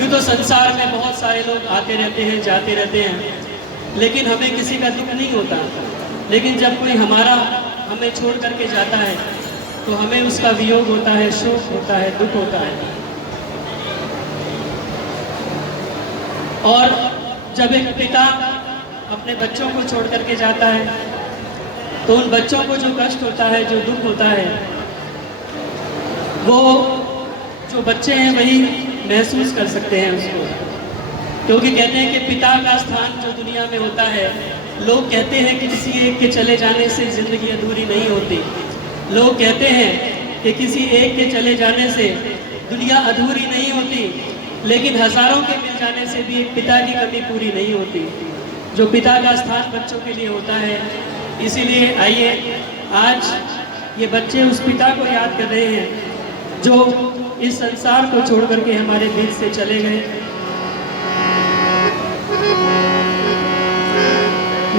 यूँ तो संसार में बहुत सारे लोग आते रहते हैं, जाते रहते हैं, लेकिन हमें किसी का दुख नहीं होता। लेकिन जब कोई हमारा हमें छोड़ करके जाता है तो हमें उसका वियोग होता है, शोक होता है, दुख होता है। और जब एक पिता अपने बच्चों को छोड़ करके जाता है तो उन बच्चों को जो कष्ट होता है, जो दुख होता है, वो जो बच्चे हैं वही महसूस कर सकते हैं उसको। क्योंकि कहते हैं कि पिता का स्थान जो दुनिया में होता है, लोग कहते हैं कि किसी एक के चले जाने से ज़िंदगी अधूरी नहीं होती। लोग कहते हैं कि किसी एक के चले जाने से दुनिया अधूरी नहीं होती, लेकिन हज़ारों के मिल जाने से भी एक पिता की कमी पूरी नहीं होती। जो पिता का स्थान बच्चों के लिए होता है, इसीलिए आइए आज ये बच्चे उस पिता को याद कर रहे हैं जो इस संसार को छोड़ करके हमारे बीच से चले गए।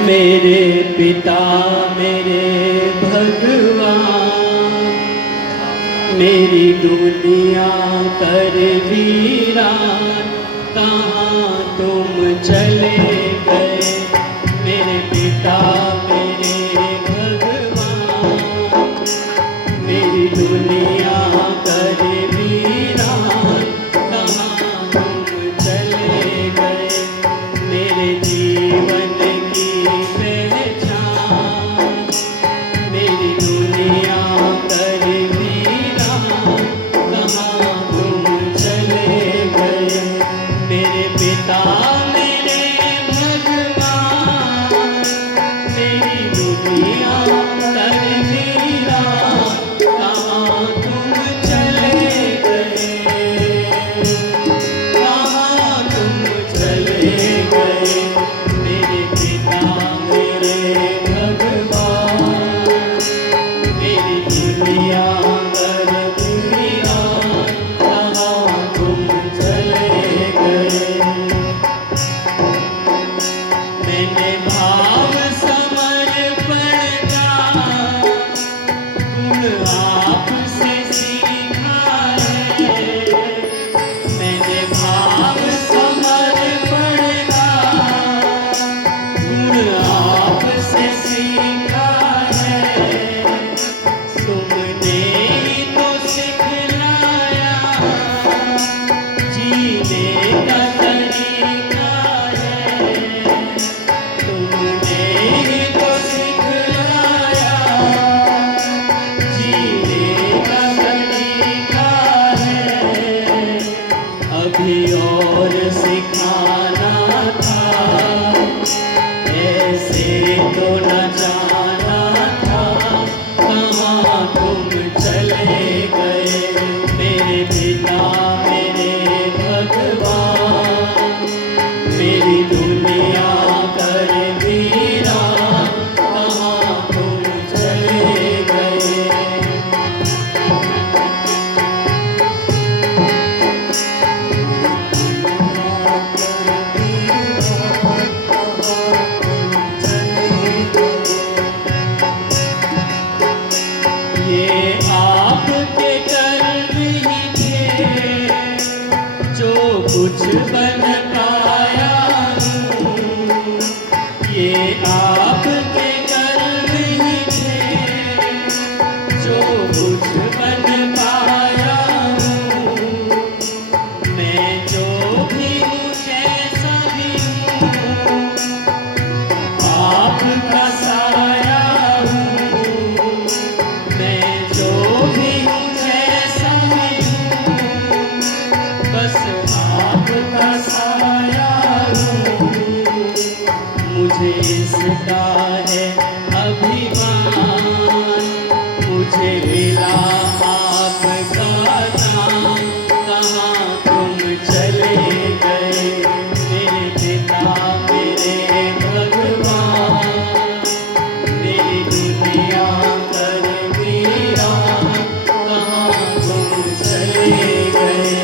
मेरे पिता मेरे भगवान, मेरी दुनिया कर वीरान, कहाँ तुम चले गए। मेरे पिता मेरे भगवान, मेरी दुनिया कर वीरान, कहाँ तुम चले गए। मेरे जीवन की पहचान, मेरी दुनिया कर वीरान, कहाँ तुम चले गए। मेरे पिता मेरे भगवान, मेरी दुनिया कर वीरान, कहाँ तुम चले गए। कहाँ तुम चले गए। मेरे पिता मेरे भगवान, मेरी दुनिया कर वीरान, कहाँ तुम चले गए। मैंने भाव समर्पण का गुण आपसे सीखा है। मैंने भाव समर्पण का गुण आपसे सीखा है। तुमने ही तो सिखलाया जीने का तरीका है। तुमने ही तो सिखलाया जीने का तरीका है। अभी और सिखाना था, ऐसे तो न जाना था। कहाँ तुम चले गए। मेरे पिता मेरे भगवान, मेरी दुनिया कर वीरान, कहाँ तुम चले गए। ये आपके कर्म ही थे जो कुछ बन पाया हूँ। ये आपके कर्म ही थे जो कुछ बन पाया हूँ। मैं जो भी हूँ, जैसा भी हूँ, आपका साया हूँ। मैं जो भी हूँ, जैसा भी हूँ, बस आपका साया हूँ। मुझे इसका है अभिमान, मुझे मिला आपका नाम। कहाँ तुम चले गए। मेरे पिता मेरे भगवान, मेरी दुनिया कर वीरान, कहाँ तुम चले गए।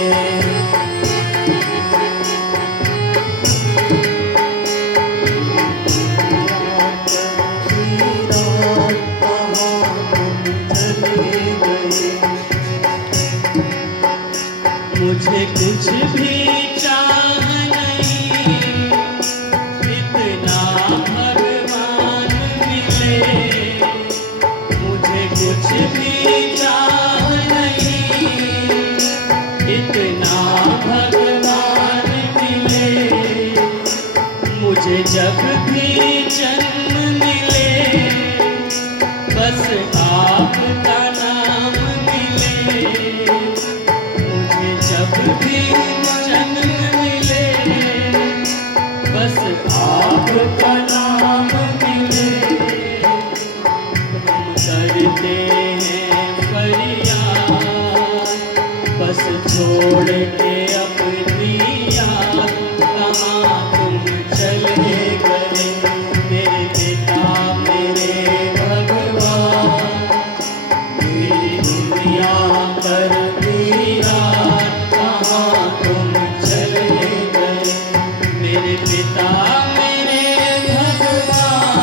माँ भगवान मिले, मुझे जब भी जन्म मिले, बस आपका नाम मिले। मुझे जब भी जन्म मिले, बस आपका नाम मिले। हम करते हैं फरियाद, बस छोड़ के अपनी याद, कहाँ तुम चले गए मेरे पिता मेरे भगवान। मेरी दुनिया कर दी रात, कहाँ तुम चले गए मेरे पिता मेरे भगवान।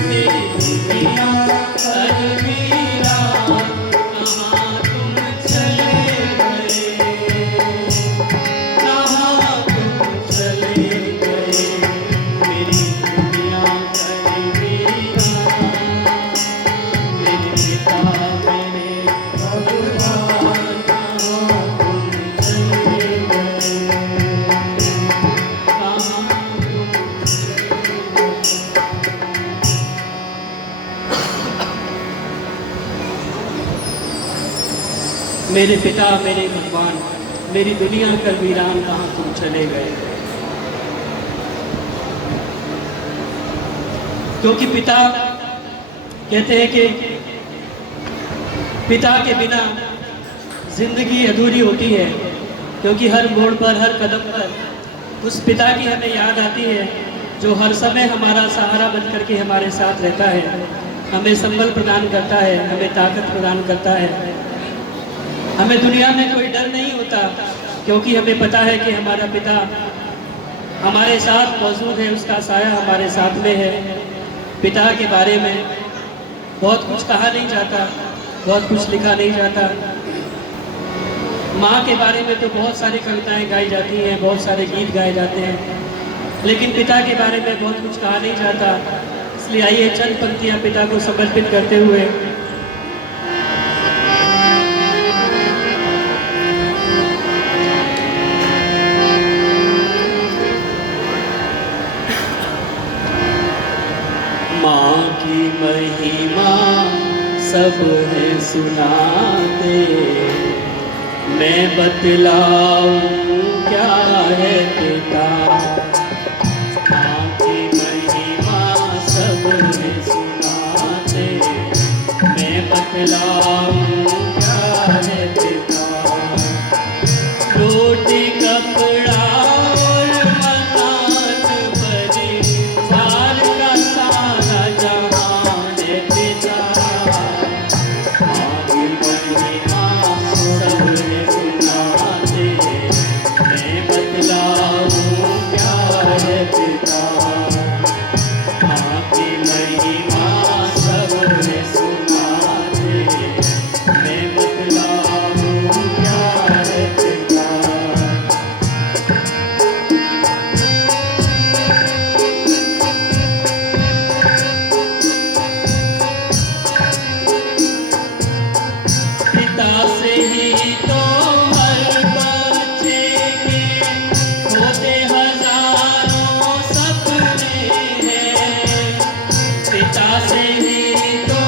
मेरी दुनिया कर दी रात, कहाँ तुम चले गए, कहाँ तुम चले गए मेरी दुनिया कर दी रात। मेरे पिता मेरे भगवान, कहाँ तुम चले गए, कहाँ मेरे पिता मेरे भगवान, मेरी दुनिया कर वीरान, कहाँ तुम चले गए। क्योंकि पिता कहते हैं कि पिता के बिना जिंदगी अधूरी होती है, क्योंकि हर मोड़ पर हर कदम पर उस पिता की हमें याद आती है, जो हर समय हमारा सहारा बन करके हमारे साथ रहता है, हमें संबल प्रदान करता है, हमें ताकत प्रदान करता है। हमें दुनिया में कोई डर नहीं होता, क्योंकि हमें पता है कि हमारा पिता हमारे साथ मौजूद है, उसका साया हमारे साथ में है। पिता के बारे में बहुत कुछ कहा नहीं जाता, बहुत कुछ लिखा नहीं जाता। माँ के बारे में तो बहुत सारी कविताएं गाई जाती हैं, बहुत सारे गीत गाए जाते हैं, लेकिन पिता के बारे में बहुत कुछ कहा नहीं जाता। इसलिए आइए चंद पंक्तियाँ पिता को समर्पित करते हुए माँ की महिमा सब है सुनाते, मैं बतलाऊं क्या है पिता। माँ की महिमा सब है सुनाते, मैं बतलाऊं क्या है पिता। रोटी कपड़ा और मकान परिवार का सारा जहान है पिता। माँ की महिमा सब है सुनाते, मैं बतलाऊं क्या है पिता। माँ की महिमा सब है सुनाते, मैं बतलाऊं क्या है पिता। पिता से ही तो हर बच्चे के होते हजारों सपने हैं। पिता से ही तो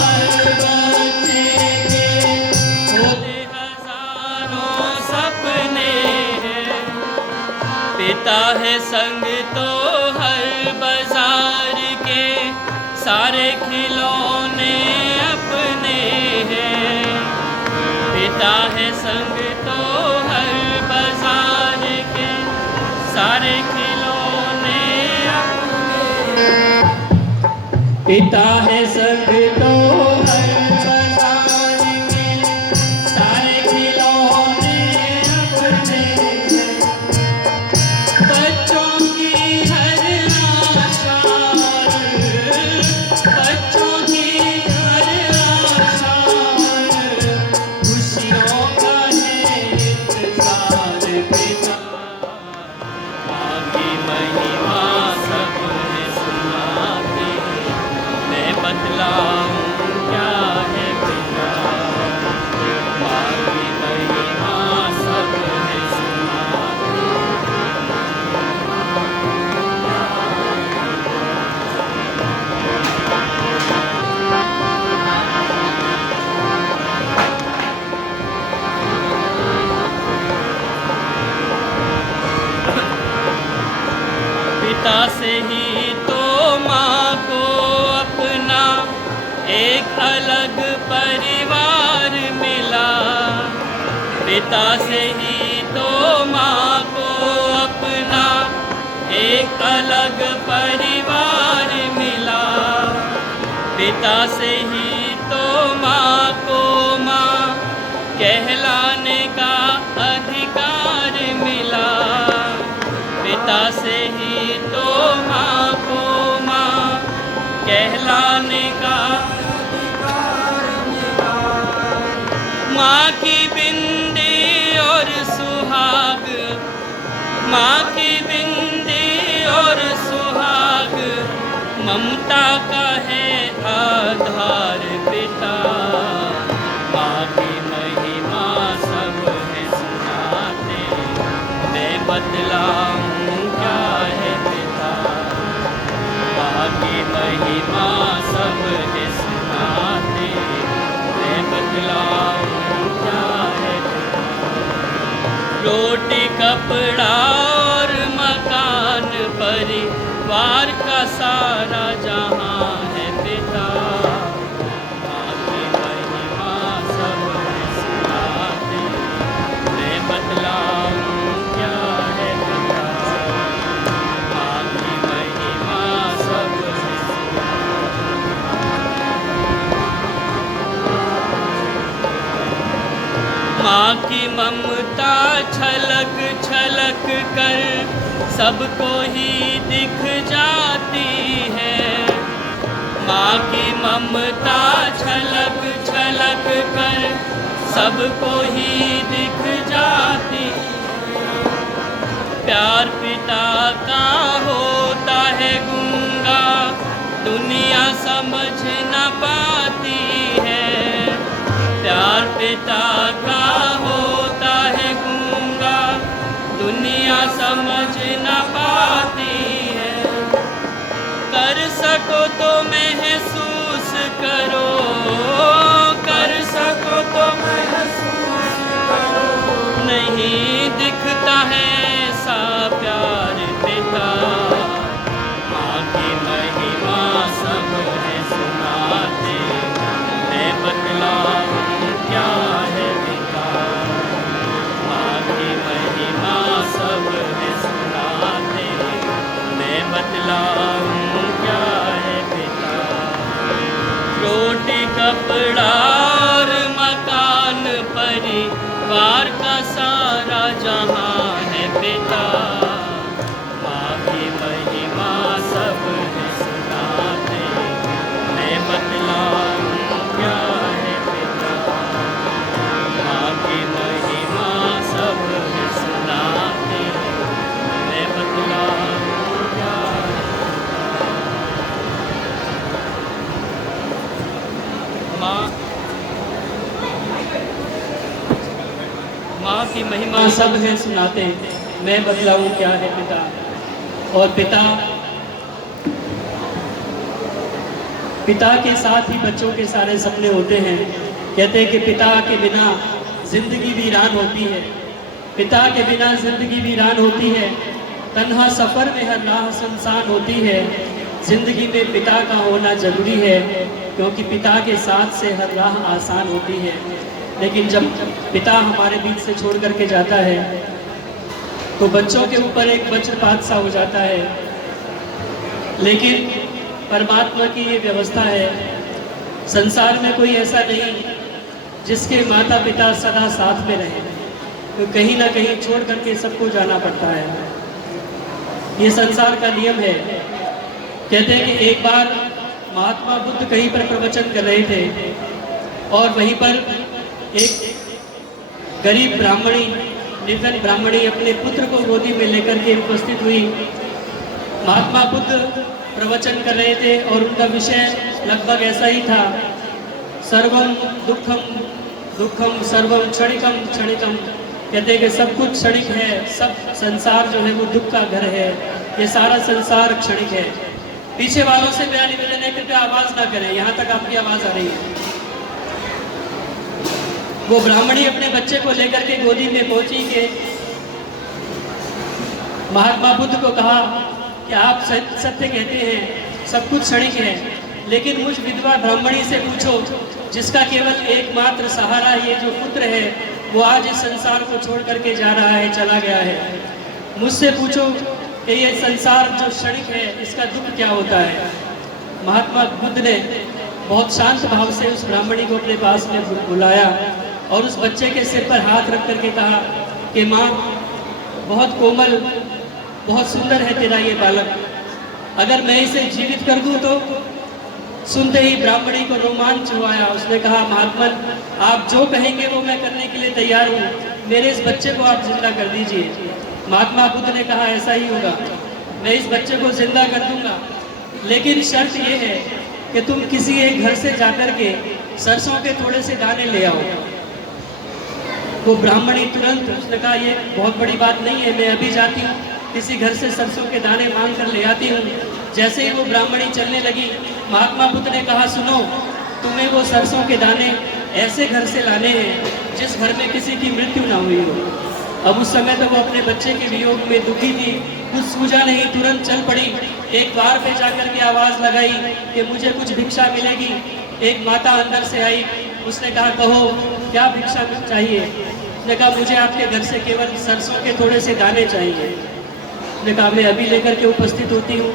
हर बच्चे के होते हजारों सपने हैं। पिता है संग तो हर बाजार के सारे खिलौने अपने हैं। पिता है संग तो हर बाजार के सारे खिलौने अपने। पिता है संग तो हर बाजार के सारे खिलौने अपने हैं। बच्चों की हर आशा, बच्चों की हर आशा, खुशियों का है इंतजार पिता। माँ की महिमा सब है सुनाते, मैं बतला पिता से ही तो माँ को अपना एक अलग परिवार मिला। पिता से ही तो माँ को माँ कहलाने का अधिकार मिला। पिता से ही तो माँ को माँ कहलाने का अधिकार मिला। माँ की बिंदी और सुहाग, माँ की बिंदी और सुहाग ममता का है आधार पिता। माँ की महिमा सब है सुनाते, मैं बतलाऊं क्या है पिता। माँ की महिमा सब है सुनाते, मैं बतलाऊं क्या है पिता। रोटी कपड़ा और मकान परिवार का सारा जहां है पिता। माँ की महिमा सब है सुनाते, मैं बतलाऊं क्या है पिता। माँ की महिमा सब है सुनाते। माँ की ममता छलक छलक कर सबको ही दिख जाती है। माँ की ममता छलक छलक कर सबको ही दिख जाती है। प्यार पिता का होता है गूंगा, दुनिया समझ न पाती है। प्यार पिता का होता है गूंगा, दुनिया समझ न पाती है। कर सको तो महसूस करो, कर सको तो महसूस करो। नहीं दिखता है ऐसा प्यार पिता। माँ की महिमा सब है सुनाते, मैं बतलाऊं क्या है पिता। माँ की महिमा सब है सुनाते, मैं बतलाऊं क्या है पिता। रोटी कपड़ा और मकान परिवार का सारा जहां है पिता। माँ की महिमा सब है सुनाते, मैं बतलाऊं क्या है पिता। माँ की महिमा सब है सुनाते, मैं बतलाऊं क्या है पिता। माँ की महिमा सब है सुनाते, मैं बतलाऊं क्या है पिता। और पिता के साथ ही बच्चों के सारे सपने होते हैं। कहते हैं कि पिता के बिना जिंदगी वीरान होती है, पिता के बिना जिंदगी वीरान होती है। तन्हा सफ़र में हर राह सुनसान होती है। जिंदगी में पिता का होना जरूरी है, क्योंकि पिता के साथ से हर राह आसान होती है। लेकिन जब पिता हमारे बीच से छोड़ करके जाता है तो बच्चों के ऊपर एक वज्रपात सा हो जाता है। लेकिन परमात्मा की ये व्यवस्था है, संसार में कोई ऐसा नहीं जिसके माता पिता सदा साथ में रहे, तो कहीं ना कहीं छोड़ करके सबको जाना पड़ता है। ये संसार का नियम है। कहते हैं कि एक बार महात्मा बुद्ध कहीं पर प्रवचन कर रहे थे और वहीं पर एक गरीब ब्राह्मणी, निर्धन ब्राह्मणी अपने पुत्र को गोदी में लेकर के उपस्थित हुई। महात्मा बुद्ध प्रवचन कर रहे थे और उनका विषय लगभग ऐसा ही था, सर्वम दुखम दुखम सर्वम क्षणिकम क्षणिकम। कहते हैं कि सब कुछ क्षणिक है, सब संसार जो है वो दुख का घर है, ये सारा संसार क्षणिक है। पीछे वालों से मेरा निवेदन है कृपया आवाज ना करें, यहाँ तक आपकी आवाज आ रही है। वो ब्राह्मणी अपने बच्चे को लेकर के गोदी में पहुंची के महात्मा बुद्ध को कहा कि आप सत्य कहते हैं, सब कुछ क्षणिक है, लेकिन मुझ विधवा ब्राह्मणी से पूछो जिसका केवल एकमात्र सहारा ये जो पुत्र है वो आज इस संसार को छोड़ करके जा रहा है, चला गया है। मुझसे पूछो कि ये संसार जो क्षणिक है, इसका दुख क्या होता है। महात्मा बुद्ध ने बहुत शांत भाव से उस ब्राह्मणी को अपने पास में बुलाया और उस बच्चे के सिर पर हाथ रख करके कहा कि माँ, बहुत कोमल, बहुत सुंदर है तेरा ये बालक, अगर मैं इसे जीवित कर दूं तो। सुनते ही ब्राह्मणी को रोमांच हुआ। उसने कहा, महात्मा आप जो कहेंगे वो मैं करने के लिए तैयार हूँ, मेरे इस बच्चे को आप जिंदा कर दीजिए। महात्मा बुद्ध ने कहा, ऐसा ही होगा, मैं इस बच्चे को जिंदा कर दूंगा, लेकिन शर्त ये है कि तुम किसी एक घर से जाकर के सरसों के थोड़े से दाने ले आओ। वो ब्राह्मणी तुरंत, उसने कहा, ये बहुत बड़ी बात नहीं है, मैं अभी जाती हूँ, किसी घर से सरसों के दाने मांग कर ले आती हूँ। जैसे ही वो ब्राह्मणी चलने लगी, महात्मा बुद्ध ने कहा, सुनो, तुम्हें वो सरसों के दाने ऐसे घर से लाने हैं जिस घर में किसी की मृत्यु ना हुई हो। अब उस समय तो वो अपने बच्चे के वियोग में दुखी थी, कुछ सूझा नहीं, तुरंत चल पड़ी। एक द्वार पे जाकर के आवाज़ लगाई कि मुझे कुछ भिक्षा मिलेगी। एक माता अंदर से आई, उसने कहा, कहो क्या भिक्षा चाहिए। उसने कहा, मुझे आपके घर से केवल सरसों के थोड़े से दाने चाहिए। उसने कहा, मैं अभी लेकर के उपस्थित होती हूँ।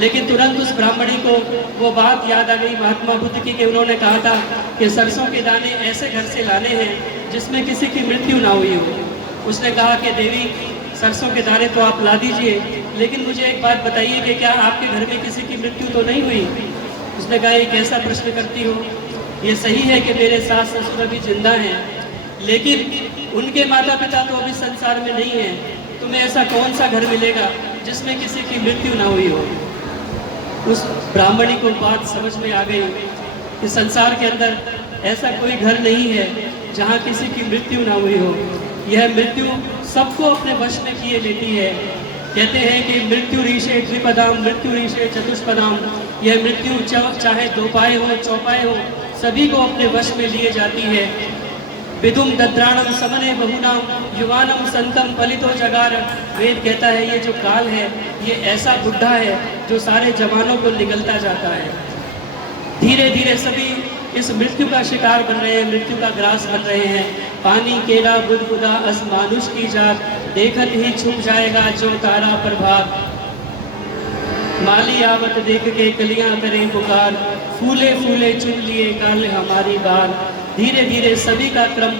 लेकिन तुरंत उस ब्राह्मणी को वो बात याद आ गई महात्मा बुद्ध की कि उन्होंने कहा था कि सरसों के दाने ऐसे घर से लाने हैं जिसमें किसी की मृत्यु ना हुई हो। उसने कहा कि देवी, सरसों के दाने तो आप ला दीजिए, लेकिन मुझे एक बात बताइए कि क्या आपके घर में किसी की मृत्यु तो नहीं हुई। उसने कहा, ये कैसा प्रश्न करती हो, ये सही है कि मेरे सास ससुर अभी जिंदा हैं, लेकिन उनके माता पिता तो अभी संसार में नहीं हैं। तुम्हें ऐसा कौन सा घर मिलेगा जिसमें किसी की मृत्यु ना हुई हो। उस ब्राह्मणी को बात समझ में आ गई कि संसार के अंदर ऐसा कोई घर नहीं है जहाँ किसी की मृत्यु ना हुई हो। यह मृत्यु सबको अपने वश में किए लेती है। कहते हैं कि मृत्यु रीशे द्विपदाम, मृत्यु रीशे चतुष्पदाम। यह मृत्यु चाहे दो पाए हो, चौपाए हो, सभी को अपने वश में लिए जाती है। विदुम दद्राणम समने बहुनाम युवानम संतम पलितो जगार। वेद कहता है ये जो काल है, ये ऐसा बुढ़ा है जो सारे जवानों को निगलता जाता है। धीरे धीरे सभी इस मृत्यु का शिकार बन रहे हैं, मृत्यु का ग्रास बन रहे हैं। पानी केरा बुदबुदा अस मानुष की जात, देखत ही छुप जाएगा जो तारा प्रभात। माली आवत देख के कलियां करें पुकार, फूले फूले चुन लिए काल हमारी बार। धीरे धीरे सभी का क्रम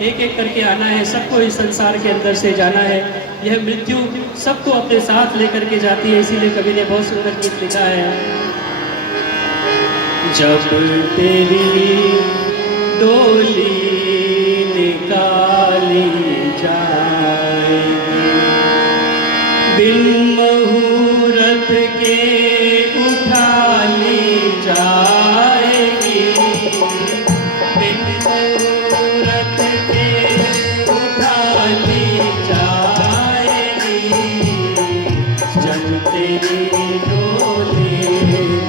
एक एक करके आना है, सबको इस संसार के अंदर से जाना है। यह मृत्यु सबको अपने साथ लेकर के जाती है। इसीलिए कवि ने बहुत सुंदर गीत लिखा है, जब तेरी डोली निकाली जाएगी, बिन मुहूर्त के उठा ली जाएगी, बिन मुहूर्त के उठा ली जाएगी, जब तेरी डोली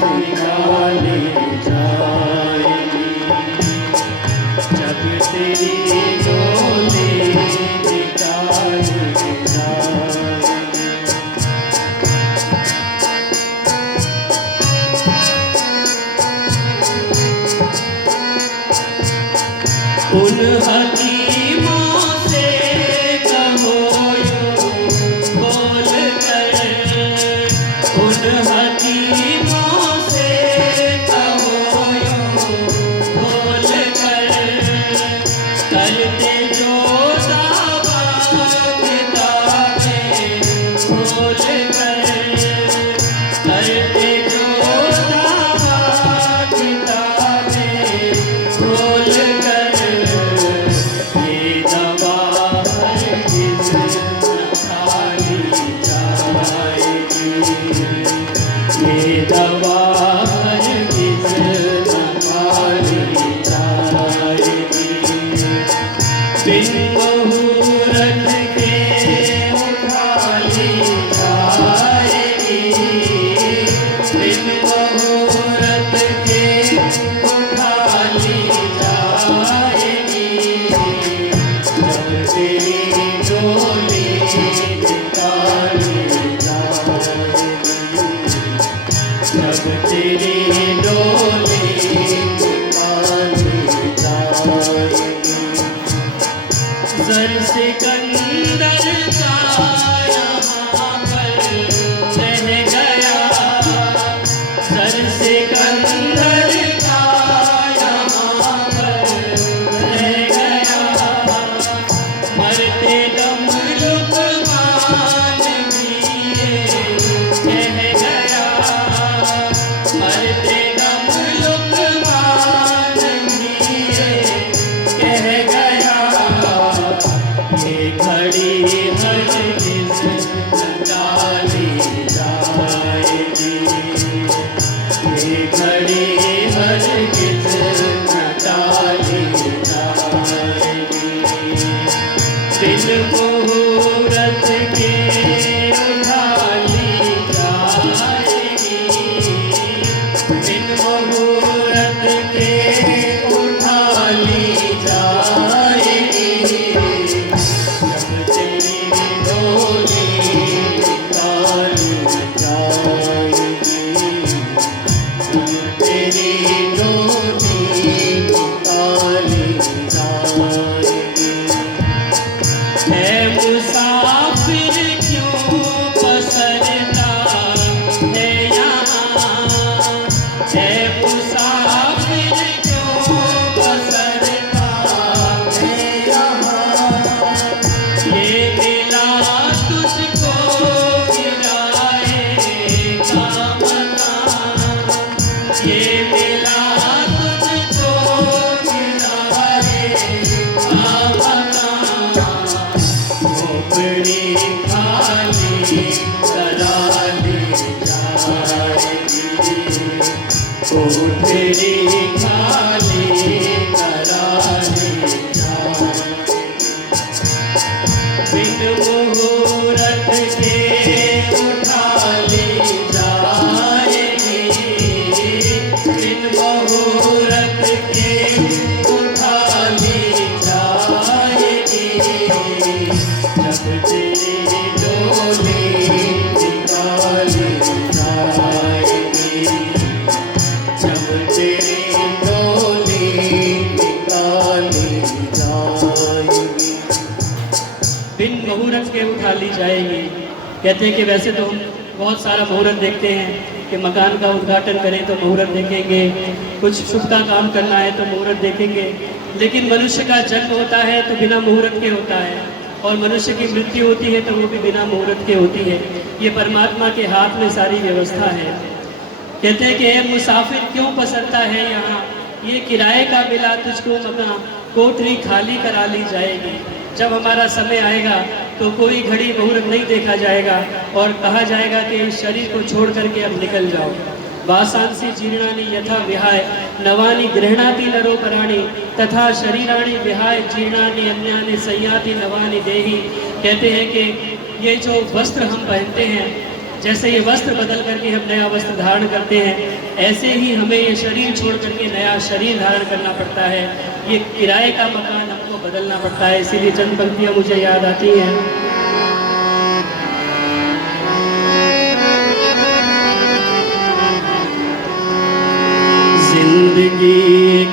निकाली जाएगी, जब तेरी डोली निकाली जाएगी। उन हकीमों से कहो यूं बोल कर, उन हकीमों से कहो यूं बोल कर, करते जो दावा किताबें खोल कर, करते जो दावा किताबें खोल कर, ये दवा हरगिज़ न खाई जाएगी, बिन मुहूर्त के उठा ली जाएगी, बिन मुहूर्त के उठा ली जाएगी, जब तेरी डोली निकाली जाएगी, जब तेरी डोली निकाली जाएगी। झोपड़ी खाली करा ली जाएगी, कोठरी खाली करा ली जाएगी। बिन मुहूर्त के उठा ली जाएगी, बिन मुहूर्त के उठा ली जाएगी। जब तेरी डोली निकाली जाएगी, जब तेरी डोली निकाली जाएगी। बिन मुहूर्त के उठा ली जाएगी। कहते हैं कि वैसे तो हम बहुत सारा मुहूर्त देखते हैं कि मकान का उद्घाटन करें तो मुहूर्त देखेंगे, कुछ शुभ का काम करना है तो मुहूर्त देखेंगे, लेकिन मनुष्य का जन्म होता है तो बिना मुहूर्त के होता है, और मनुष्य की मृत्यु होती है तो वो भी बिना मुहूर्त के होती है। ये परमात्मा के हाथ में सारी व्यवस्था है। कहते हैं कि ए मुसाफिर क्यों पसरता है यहाँ, ये किराए का मिला तुझको मकान, कोठरी खाली करा ली जाएगी। जब हमारा समय आएगा तो कोई घड़ी मुहूर्त नहीं देखा जाएगा और कहा जाएगा कि इस शरीर को छोड़ करके अब निकल जाओ। वासांसी जीर्णानि यथा विहाय नवानि गृह्णाति नरोपराणि तथा शरीराणि विहाय जीर्णानि अन्यानि संयाति नवानि देहि। कहते हैं कि ये जो वस्त्र हम पहनते हैं, जैसे ये वस्त्र बदल करके हम नया वस्त्र धारण करते हैं, ऐसे ही हमें ये शरीर छोड़ करके नया शरीर धारण करना पड़ता है। ये किराए का मकान हमको बदलना पड़ता है। इसीलिए चंद पंक्तियाँ मुझे याद आती हैं। जिंदगी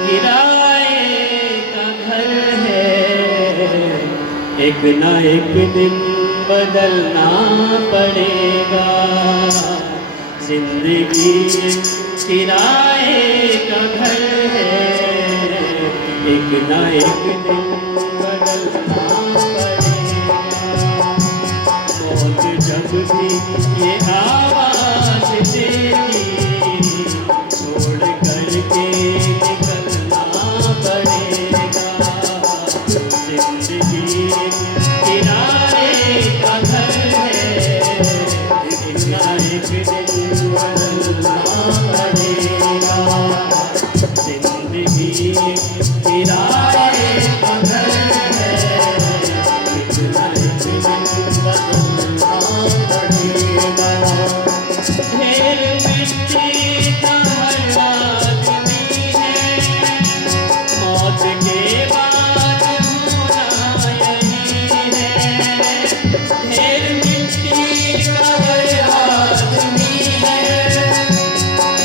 किराए का घर है, एक ना एक दिन बदलना पड़ेगा। जिंदगी किराए का घर है, एक ना एक दिन बदलना पड़ेगा। मौत जब भी ये आवाज देगी, छोड़ करके निकलना पड़ेगा। जिंदगी किराए का घर है, एक ना एक दिन बदलना पड़ेगा। जिंदगी किराए का घर है, एक ना एक दिन बदलना पड़ेगा। ढेर मिट्टी का हर आदमी है, मौत के बाद होना यही है। ढेर मिट्टी का हर आदमी है,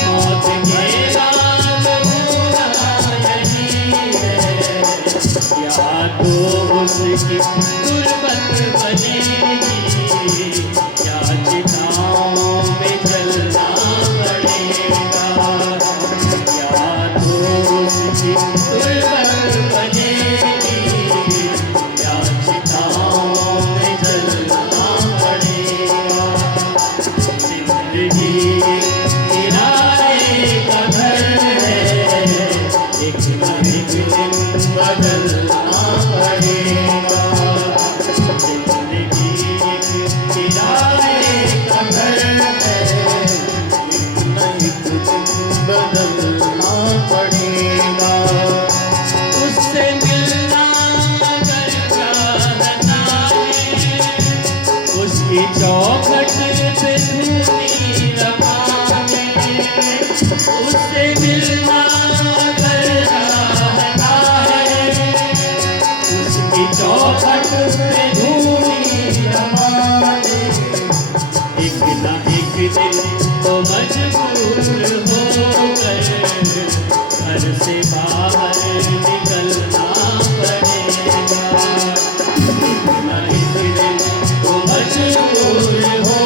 मौत के बाद होना यही है। या तो उसकी गुर्बत बनेगी, या चिताओं में जलना पड़ेगा। या तो उसकी गुर्बत बनेगी, या चिताओं में जलना पड़ेगा। जिंदगी किराए का घर है, एक ना एक दिन बदलना पड़ेगा। जिंदगी किराए का घर है, एक ना एक दिन बदलना पड़ेगा। उससे मिलना अगर चाहता है, उसकी चौखट पे धूनी रमाने। उससे मिलना अगर चाहता है, उसकी चौखट पे धूनी रमाने। एक ना एक दिन तो मजबूर होकर घर से बाहर निकलना पड़ेगा। एक ना एक दिन तो मजबूर हो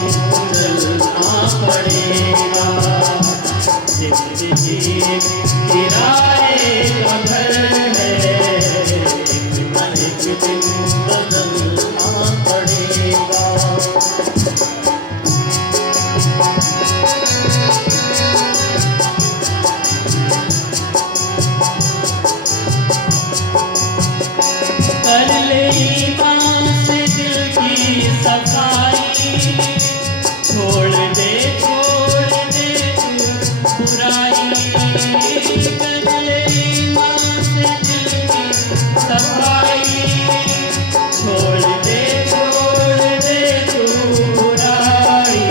चलना पड़ेगा। जिंदगी किराए का घर है, एक न एक दिन बदलना पड़ेगा। कर ले ईमान से दिल की सफाई, छोड़ दे बुराई। कर ले ईमान से दिल की सफाई, छोड़ दे बुराई।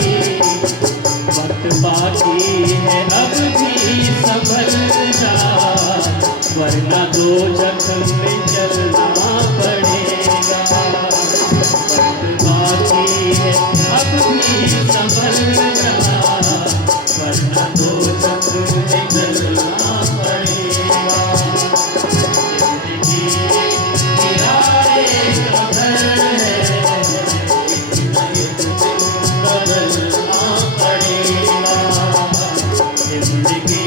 वक्त बाकी है अब भी संभल जा, वरना दो जख्म में जलना पड़ेगा। वक्त बाकी है अब भी संभल जा, वरना दो जख्म में जलना पड़ेगा। जिंदगी किराए का घर है, एक न एक दिन बदलना पड़ेगा। जिंदगी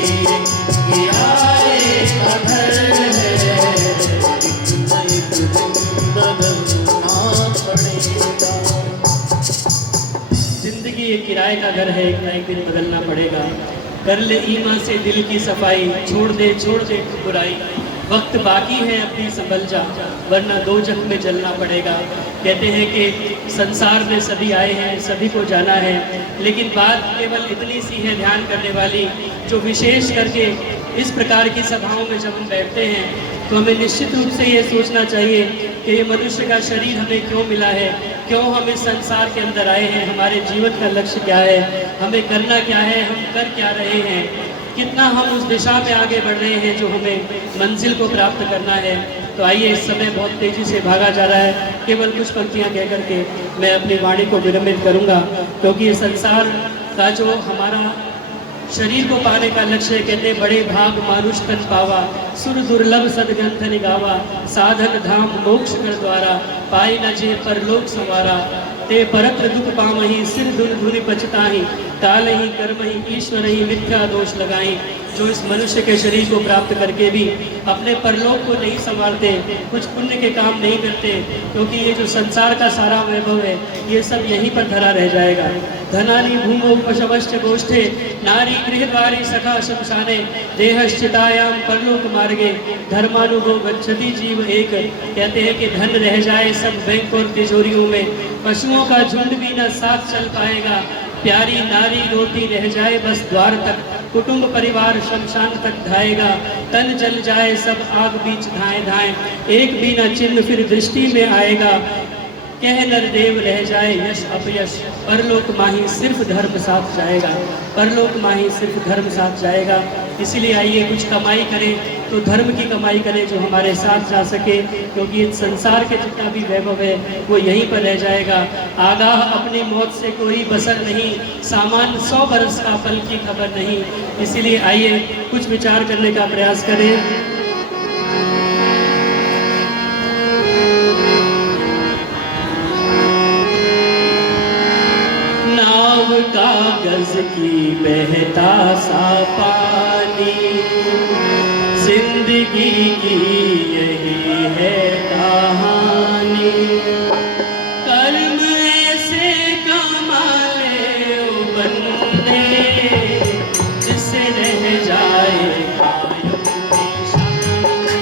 किराए का घर है, एक न एक दिन बदलना पड़ेगा। जिंदगी एक किराए का घर है, एक ना एक दिन बदलना पड़ेगा। कर ले ईमान से दिल की सफाई, छोड़ दे बुराई। वक्त बाकी है अपनी संभल जा, वरना दो जख्म में जलना पड़ेगा। कहते हैं कि संसार में सभी आए हैं, सभी को जाना है, लेकिन बात केवल इतनी सी है ध्यान करने वाली, जो विशेष करके इस प्रकार की सभाओं में जब हम बैठते हैं तो हमें निश्चित रूप से ये सोचना चाहिए कि ये मनुष्य का शरीर हमें क्यों मिला है, क्यों हम इस संसार के अंदर आए हैं, हमारे जीवन का लक्ष्य क्या है, हमें करना क्या है, हम कर क्या रहे हैं, कितना हम उस दिशा में आगे बढ़ रहे हैं जो हमें मंजिल को प्राप्त करना है। तो आइए, इस समय बहुत तेज़ी से भागा जा रहा है, केवल कुछ पंक्तियाँ कह करके मैं अपनी वाणी को विरमित करूँगा, क्योंकि ये संसार का जो हमारा शरीर को पाने का लक्ष्य, कहते बड़े भाग मानुष तन पावा, सुर दुर्लभ सदग्रंथ निगावा, साधन धाम मोक्ष कर द्वारा, पाई न जे परलोक संवारा। ते परत्र दुख पामहि, सिर धुन धुनि पछताहि, काल ही कर्म ही ईश्वर ही मिथ्या दोष लगाई। जो इस मनुष्य के शरीर को प्राप्त करके भी अपने परलोक को नहीं संभालते, कुछ पुण्य के काम नहीं करते, क्योंकि ये जो संसार का सारा वैभव है ये सब यहीं पर धरा रह जाएगा। धनानि भूमौ पशवश्च गोष्ठे, नारी गृहद्वारी सखा शमशाने, देहश्चितायाम परलोक मार्गे, धर्मानुभव गच्छति जीव एक। कहते हैं कि धन रह जाए सब बैंक और तिजोरियों में, पशुओं का झुंड भी न साथ चल पाएगा, प्यारी नारी रोटी रह जाए बस द्वार तक, कुटुंब परिवार शमशान तक धाएगा, तन जल जाए सब आग बीच धाएं धाएं, एक भी न चिन्ह फिर दृष्टि में आएगा, कह नर देव रह जाए यश अपयश, परलोक माही सिर्फ धर्म साथ जाएगा, परलोक माही सिर्फ धर्म साथ जाएगा। इसीलिए आइए कुछ कमाई करें तो धर्म की कमाई करें जो हमारे साथ जा सके, क्योंकि इस संसार के जितना भी वैभव है वो यहीं पर रह जाएगा। आगाह अपनी मौत से कोई बसर नहीं, सामान 100 बरस का पल की खबर नहीं। इसीलिए आइए कुछ विचार करने का प्रयास करें। नाव कागज की बहता सा पानी, जिंदगी की यही है कहानी, कर्म ऐसे कमा ले ओ बंदे, जिससे रह जाए कायम निशानी।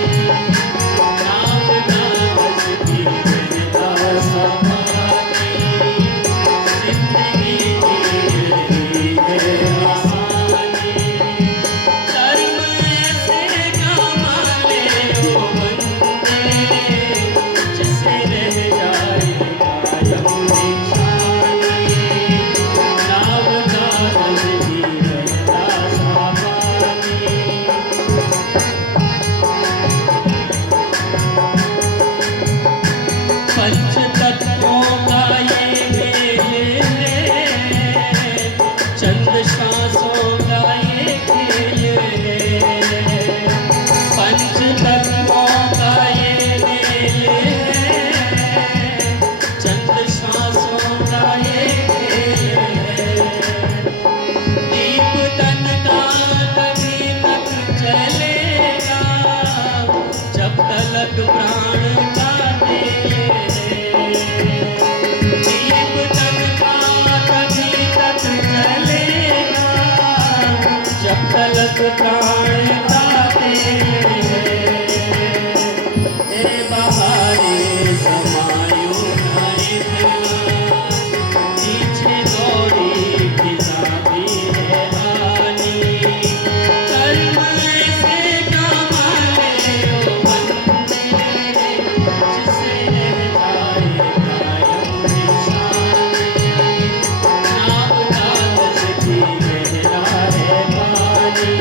नाव कागज की बहता सा पानी, जिंदगी की यही है आसानी, कर्म ऐसे कमा ले ओ बंदे, जिससे रह जाए कायम निशानी। नाव कागज की बहता सा पानी। पंचतत्वों का ये मेल है, चंद श्वासों का ये खेल है। पंचतत्वों का ये मेल है, चंद श्वासों का ये खेल तलक प्राण गाते हैं, तेरे बहारे समायो न इतना, पीछे दौड़ी फिजा भी है हानि, कर्म ऐसे कमाले ओ बंदे, जिससे रह जाए कायम निशानी, नाम कागज की गहरा है पानी।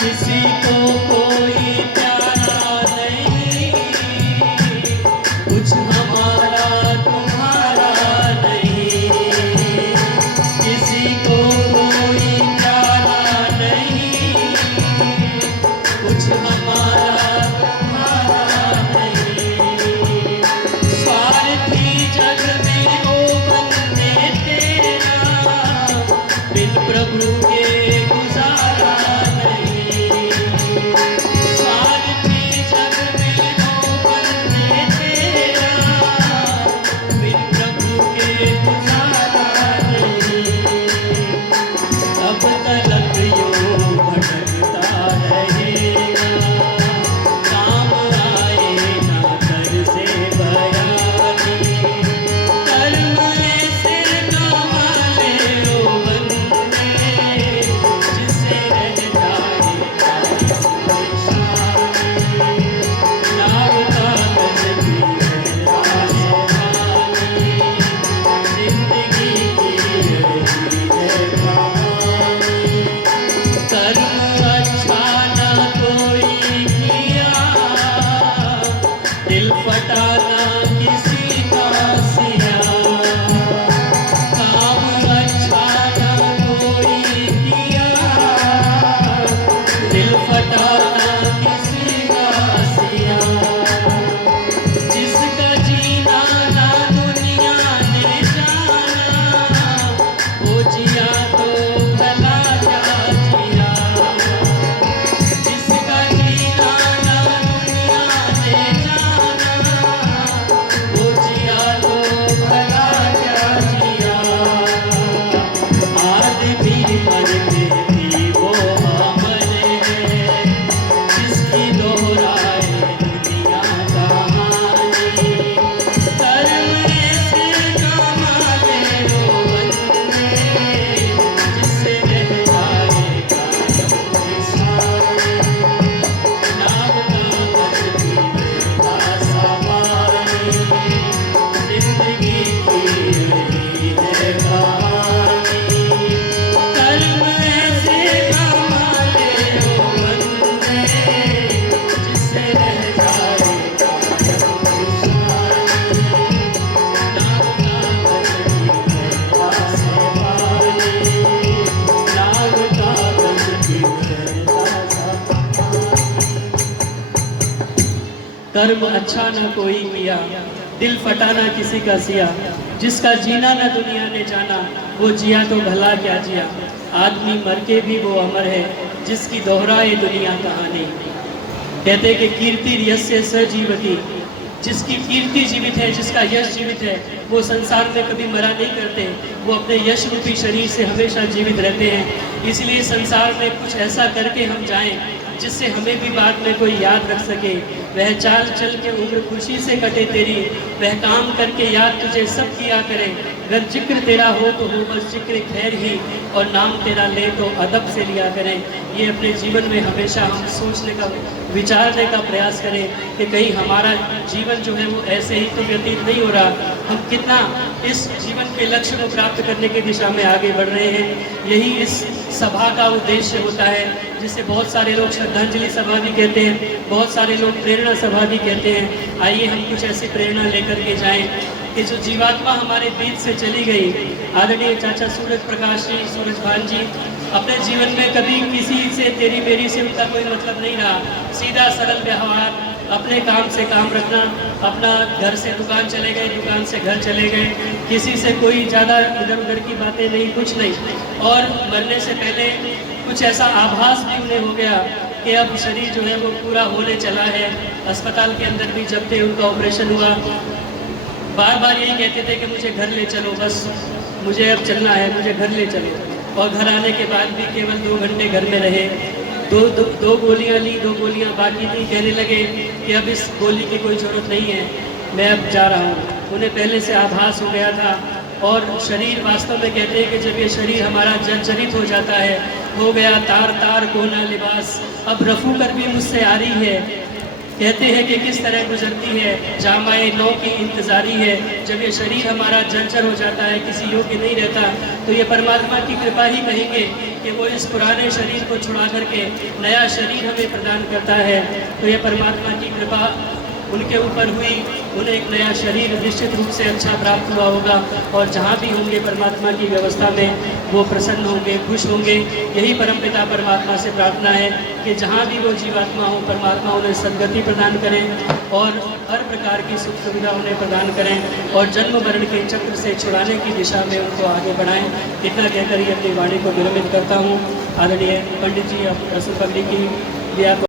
किसी को कोई प्यारा नहीं, कुछ हमारा तुम्हारा नहीं, किसी को कोई प्यारा नहीं, कुछ हमारा तुम्हारा नहीं, स्वार्थी जग में ओ बंदे तेरा, बिन प्रभु के गुजारा नहीं, स्वार्थी जग में ओ बंदे तेरा, बिन प्रभु के गुजारा नहीं, अब तलक यूं भटकता रहेगा, काम आए ना कर से बयानी, कर्म ऐसे कमाले ओ बंदे, जिससे रह जाए कायम निशानी, नाम कागज की गहरा है पानी, जिंदगी की यही है कहानी, कर्म अच्छा ना कोई किया, दिल फटाना किसी का सिया, काम अच्छा ना कोई किया, दिल फटाना किसी का सिया, जिसका जीना ना दुनिया ने जाना, वो जिया तो भला क्या जिया, जिसका जीना ना दुनिया ने जाना, वो जिया तो भला क्या जिया, आदमी मरते भी वो अमर है, जिसकी दोहराए दुनिया कहानी, कर्म ऐसे कमाले ओ बंदे, जिससे रह जाए कायम निशानी, नाम कागज की गहरा सा पानी, जिंदगी की यही है कहानी, कर्म ऐसे कमाले ओ बंदे, जिससे रह जाए कायम निशानी, नाम कागज की गहरा सा पानी, नाम कागज की गहरा सा कर्म अच्छा न कोई किया, दिल फटाना किसी का सिया, जिसका जीना न दुनिया ने जाना, वो जिया तो भला क्या जिया, आदमी मर के भी वो अमर है, जिसकी दोहराए दुनिया कहानी। कहते कि कीर्ति यस्य स जीवति, जिसकी कीर्ति जीवित है, जिसका यश जीवित है, वो संसार में कभी मरा नहीं करते, वो अपने यश रूपी शरीर से हमेशा जीवित रहते हैं। इसलिए संसार में कुछ ऐसा करके हम जाएं जिससे हमें भी बाद में कोई याद रख सके, वह चाल चल के उम्र खुशी से कटे तेरी, वह काम करके याद तुझे सब किया करे, अगर जिक्र तेरा हो तो हो बस जिक्र खैर ही, और नाम तेरा ले तो अदब से लिया करें। ये अपने जीवन में हमेशा हम सोचने का, विचारने का प्रयास करें कि कहीं हमारा जीवन जो है वो ऐसे ही तो व्यतीत नहीं हो रहा, हम कितना इस जीवन के लक्ष्य को प्राप्त करने की दिशा में आगे बढ़ रहे हैं। यही इस सभा का उद्देश्य होता है, जिसे बहुत सारे लोग श्रद्धांजलि सभा भी कहते हैं, बहुत सारे लोग प्रेरणा सभा भी कहते हैं। आइए हम कुछ ऐसी प्रेरणा लेकर के जाएं कि जो जीवात्मा हमारे बीच से चली गई, आदरणीय चाचा सूरज प्रकाश जी, सूरज भान जी, अपने जीवन में कभी किसी से तेरी मेरी से उनका कोई मतलब नहीं रहा, सीधा सरल व्यवहार, अपने काम से काम रखना, अपना घर से दुकान चले गए, दुकान से घर चले गए, किसी से कोई ज़्यादा इधर उधर की बातें नहीं, कुछ नहीं। और मरने से पहले कुछ ऐसा आभास भी उन्हें हो गया कि अब शरीर जो है वो पूरा होने चला है। अस्पताल के अंदर भी जब थे उनका ऑपरेशन हुआ, बार बार यही कहते थे कि मुझे घर ले चलो, बस मुझे अब चलना है, मुझे घर ले चलो। और घर आने के बाद भी केवल 2 घंटे घर में रहे, दो गोलियां ली, 2 गोलियां बाकी थी, कहने लगे कि अब इस गोली की कोई ज़रूरत नहीं है, मैं अब जा रहा हूँ। उन्हें पहले से आभास हो गया था। और शरीर वास्तव में कहते हैं कि जब ये शरीर हमारा जर्जरित हो जाता है, हो गया तार तार कोना लिबास, अब रफू कर भी मुझसे आ रही है। कहते हैं कि किस तरह गुजरती है जामाए नौ की इंतज़ारी है। जब ये शरीर हमारा जर्जर हो जाता है, किसी योग्य नहीं रहता, तो ये परमात्मा की कृपा ही कहेंगे कि वो इस पुराने शरीर को छुड़ा करके नया शरीर हमें प्रदान करता है। तो ये परमात्मा की कृपा उनके ऊपर हुई, उन्हें एक नया शरीर निश्चित रूप से अच्छा प्राप्त हुआ होगा। और जहाँ भी होंगे परमात्मा की व्यवस्था में वो प्रसन्न होंगे, खुश होंगे। यही परमपिता परमात्मा से प्रार्थना है कि जहाँ भी वो जीवात्मा हो, परमात्मा उन्हें सद्गति प्रदान करें और हर प्रकार की सुख सुविधा उन्हें प्रदान करें और जन्म मरण के चक्र से छुड़ाने की दिशा में उनको आगे बढ़ाएं। इतना कहकर ही अपनी वाणी को विरमित करता हूँ। आदरणीय पंडित जी, अब रसूल पगड़ी की दिया